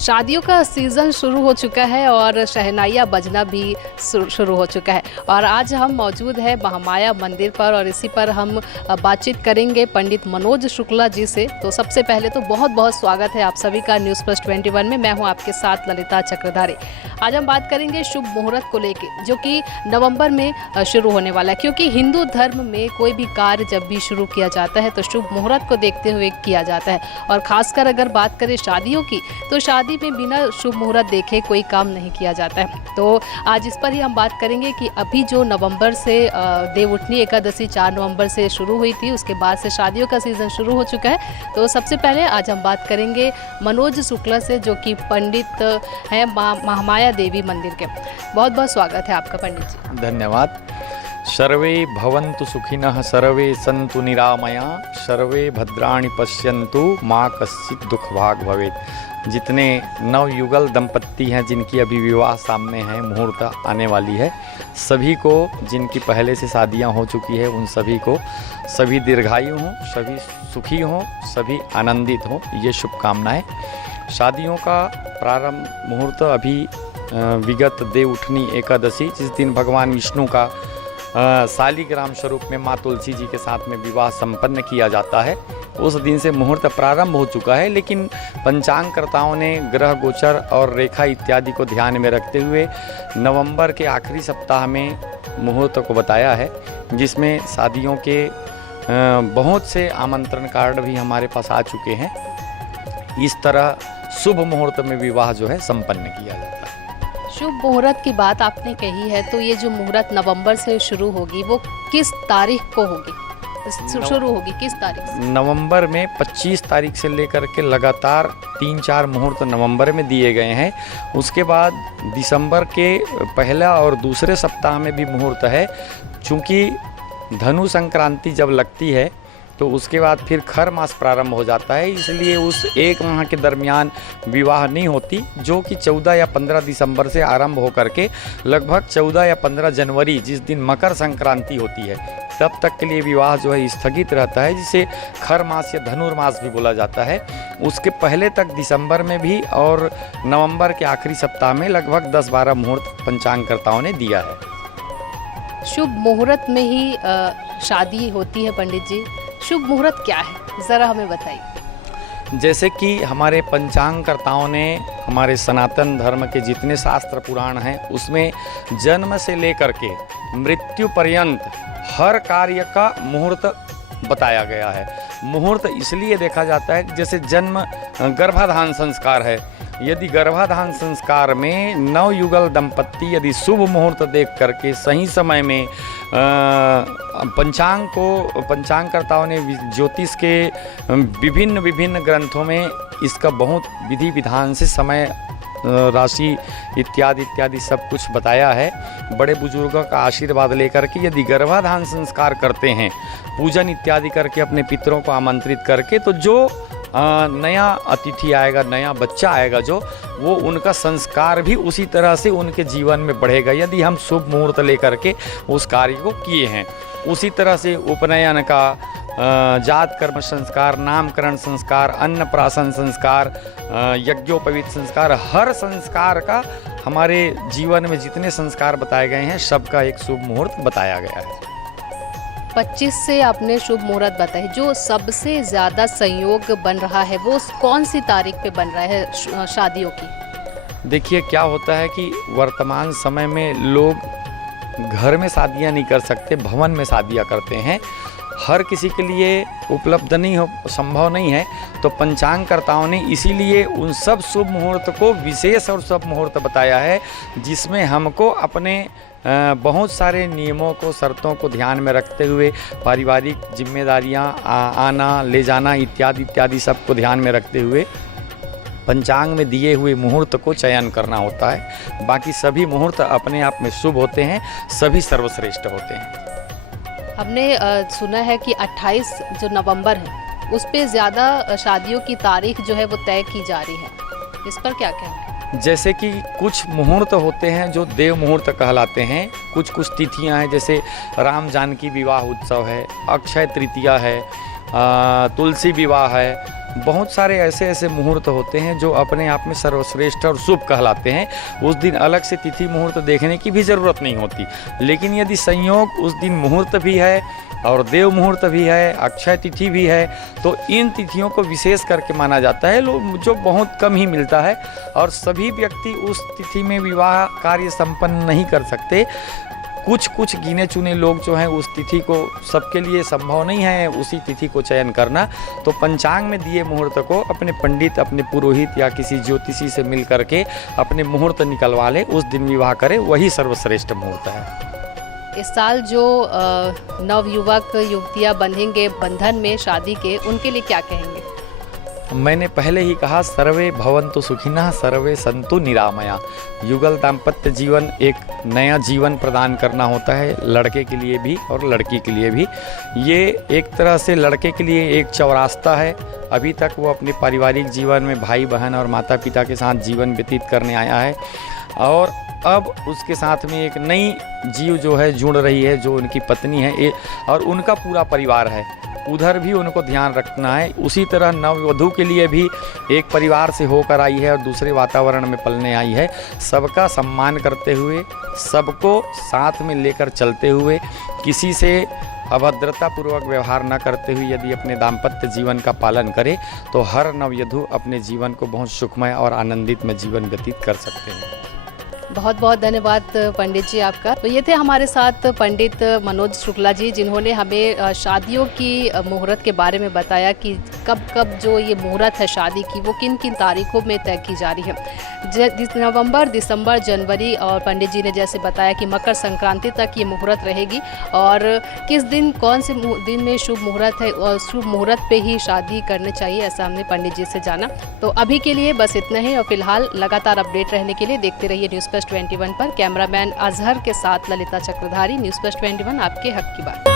शादियों का सीज़न शुरू हो चुका है और शहनाइयाँ बजना भी शुरू हो चुका है और आज हम मौजूद हैं महामाया मंदिर पर और इसी पर हम बातचीत करेंगे पंडित मनोज शुक्ला जी से। तो सबसे पहले तो बहुत बहुत स्वागत है आप सभी का न्यूज़ प्लस 21 में। मैं हूं आपके साथ ललिता चक्रधारी। आज हम बात करेंगे शुभ मुहूर्त को लेके जो कि नवंबर में शुरू होने वाला है, क्योंकि हिंदू धर्म में कोई भी कार्य जब भी शुरू किया जाता है तो शुभ मुहूर्त को देखते हुए किया जाता है। और ख़ासकर अगर बात करें शादियों की तो शादी में बिना शुभ मुहूर्त देखे कोई काम नहीं किया जाता है। तो आज इस पर ही हम बात करेंगे कि अभी जो नवंबर से देवउठनी एकादशी 4 नवंबर से शुरू हुई थी, उसके बाद से शादियों का सीज़न शुरू हो चुका है। तो सबसे पहले आज हम बात करेंगे मनोज शुक्ला से जो कि पंडित हैं महामाया देवी मंदिर के। बहुत बहुत स्वागत है आपका पंडित जी। धन्यवाद। सर्वे भवन्तु सुखिनः, सर्वे सन्तु निरामया, सर्वे भद्राणि पश्यन्तु, माँ कश्चित् दुःखभाग् भवेत्। जितने नवयुगल दंपत्ति हैं जिनकी अभी विवाह सामने है, मुहूर्त आने वाली है, सभी को, जिनकी पहले से शादियां हो चुकी है उन सभी को, सभी दीर्घायु हों, सभी सुखी हों, सभी आनंदित हों, ये शुभकामनाएं। शादियों का प्रारंभ मुहूर्त अभी विगत देवउठनी एकादशी, जिस दिन भगवान विष्णु का शालिग्राम स्वरूप में माँ तुलसी जी के साथ में विवाह संपन्न किया जाता है, उस दिन से मुहूर्त प्रारंभ हो चुका है। लेकिन पंचांगकर्ताओं ने ग्रह गोचर और रेखा इत्यादि को ध्यान में रखते हुए नवंबर के आखिरी सप्ताह में मुहूर्त को बताया है, जिसमें शादियों के बहुत से आमंत्रण कार्ड भी हमारे पास आ चुके हैं। इस तरह शुभ मुहूर्त में विवाह जो है संपन्न किया जाता है। शुभ मुहूर्त की बात आपने कही है, तो ये जो मुहूर्त नवंबर से शुरू होगी वो किस तारीख को होगी, शुरू होगी किस तारीख से? नवंबर में 25 तारीख से लेकर के लगातार 3-4 मुहूर्त नवंबर में दिए गए हैं। उसके बाद दिसंबर के पहला और दूसरे सप्ताह में भी मुहूर्त है। चूँकि धनु संक्रांति जब लगती है तो उसके बाद फिर खर मास प्रारंभ हो जाता है, इसलिए उस एक माह के दरमियान विवाह नहीं होती, जो कि 14 या 15 दिसंबर से आरंभ होकर के लगभग 14 या 15 जनवरी, जिस दिन मकर संक्रांति होती है, तब तक के लिए विवाह जो है स्थगित रहता है, जिसे खर मास या धनुर्मास भी बोला जाता है। उसके पहले तक दिसंबर में भी और नवंबर के आखिरी सप्ताह में लगभग 10-12 मुहूर्त पंचांगकर्ताओं ने दिया है। शुभ मुहूर्त में ही शादी होती है पंडित जी, शुभ मुहूर्त क्या है ज़रा हमें बताइए। जैसे कि हमारे पंचांगकर्ताओं ने हमारे सनातन धर्म के जितने शास्त्र पुराण हैं उसमें जन्म से लेकर के मृत्यु पर्यंत हर कार्य का मुहूर्त बताया गया है। मुहूर्त इसलिए देखा जाता है कि जैसे जन्म गर्भाधान संस्कार है, यदि गर्भाधान संस्कार में नवयुगल दंपत्ति यदि शुभ मुहूर्त देख करके सही समय में पंचांगकर्ताओं ने ज्योतिष के विभिन्न ग्रंथों में इसका बहुत विधि विधान से समय राशि इत्यादि सब कुछ बताया है। बड़े बुजुर्गों का आशीर्वाद लेकर के यदि गर्भाधान संस्कार करते हैं, पूजन इत्यादि करके अपने पितरों को आमंत्रित करके, तो जो नया अतिथि आएगा, नया बच्चा आएगा, जो वो उनका संस्कार भी उसी तरह से उनके जीवन में बढ़ेगा, यदि हम शुभ मुहूर्त लेकर के उस कार्य को किए हैं। उसी तरह से उपनयन का, जात कर्म संस्कार, नामकरण संस्कार, अन्नप्राशन संस्कार, यज्ञोपवीत संस्कार, हर संस्कार का हमारे जीवन में जितने संस्कार बताए गए हैं सबका एक शुभ मुहूर्त बताया गया है। 25 से आपने शुभ मुहूर्त बताई, जो सबसे ज़्यादा संयोग बन रहा है वो कौन सी तारीख पे बन रहा है शादियों की? देखिए क्या होता है कि वर्तमान समय में लोग घर में शादियां नहीं कर सकते, भवन में शादियां करते हैं। हर किसी के लिए उपलब्ध नहीं हो, संभव नहीं है, तो पंचांगकर्ताओं ने इसीलिए उन सब शुभ मुहूर्त को विशेष और शुभ मुहूर्त बताया है, जिसमें हमको अपने बहुत सारे नियमों को, शर्तों को ध्यान में रखते हुए पारिवारिक जिम्मेदारियां आना ले जाना इत्यादि सबको ध्यान में रखते हुए पंचांग में दिए हुए मुहूर्त को चयन करना होता है। बाकी सभी मुहूर्त अपने आप में शुभ होते हैं, सभी सर्वश्रेष्ठ होते हैं। हमने सुना है कि 28 जो नवंबर है उस पे ज़्यादा शादियों की तारीख जो है वो तय की जा रही है, इस पर क्या कहना है? जैसे कि कुछ मुहूर्त होते हैं जो देव मुहूर्त कहलाते हैं, कुछ तिथियां हैं, जैसे राम जानकी विवाह उत्सव है, अक्षय तृतीया है, तुलसी विवाह है, बहुत सारे ऐसे ऐसे मुहूर्त होते हैं जो अपने आप में सर्वश्रेष्ठ और शुभ कहलाते हैं। उस दिन अलग से तिथि मुहूर्त देखने की भी ज़रूरत नहीं होती, लेकिन यदि संयोग उस दिन मुहूर्त भी है और देव मुहूर्त भी है, अक्षय तिथि भी है, तो इन तिथियों को विशेष करके माना जाता है, जो बहुत कम ही मिलता है और सभी व्यक्ति उस तिथि में विवाह कार्य संपन्न नहीं कर सकते। कुछ गिने चुने लोग जो हैं उस तिथि को, सबके लिए संभव नहीं है उसी तिथि को चयन करना, तो पंचांग में दिए मुहूर्त को अपने पंडित, अपने पुरोहित या किसी ज्योतिषी से मिल करके अपने मुहूर्त निकलवा ले, उस दिन विवाह करे, वही सर्वश्रेष्ठ मुहूर्त है। इस साल जो नवयुवक युवतियाँ बंधेंगे बंधन में शादी के, उनके लिए क्या कहेंगे? मैंने पहले ही कहा, सर्वे भवन्तु सुखिनः सर्वे सन्तु निरामया। युगल दाम्पत्य जीवन एक नया जीवन प्रदान करना होता है, लड़के के लिए भी और लड़की के लिए भी। ये एक तरह से लड़के के लिए एक चौरास्ता है। अभी तक वो अपने पारिवारिक जीवन में भाई बहन और माता पिता के साथ जीवन व्यतीत करने आया है, और अब उसके साथ में एक नई जीव जो है जुड़ रही है, जो उनकी पत्नी है, और उनका पूरा परिवार है, उधर भी उनको ध्यान रखना है। उसी तरह नववधू के लिए भी एक परिवार से होकर आई है और दूसरे वातावरण में पलने आई है। सबका सम्मान करते हुए, सबको साथ में लेकर चलते हुए, किसी से अभद्रतापूर्वक व्यवहार न करते हुए यदि अपने दाम्पत्य जीवन का पालन करे, तो हर नववधू अपने जीवन को बहुत सुखमय और आनंदित में जीवन व्यतीत कर सकते हैं। बहुत बहुत धन्यवाद पंडित जी आपका। तो ये थे हमारे साथ पंडित मनोज शुक्ला जी, जिन्होंने हमें शादियों की मुहूर्त के बारे में बताया कि कब कब जो ये मुहूर्त है शादी की, वो किन किन तारीखों में तय की जा रही है। नवंबर, दिसंबर, जनवरी, और पंडित जी ने जैसे बताया कि मकर संक्रांति तक ये मुहूर्त रहेगी, और किस दिन कौन से दिन में शुभ मुहूर्त है और शुभ मुहूर्त पे ही शादी करनी चाहिए, ऐसा हमने पंडित जी से जाना। तो अभी के लिए बस इतना ही, और फिलहाल लगातार अपडेट रहने के लिए देखते रहिए न्यूज़ प्लस 21 पर। कैमरामैन अजहर के साथ ललिता चक्रधारी, न्यूज़ प्लस 21, आपके हक की बात।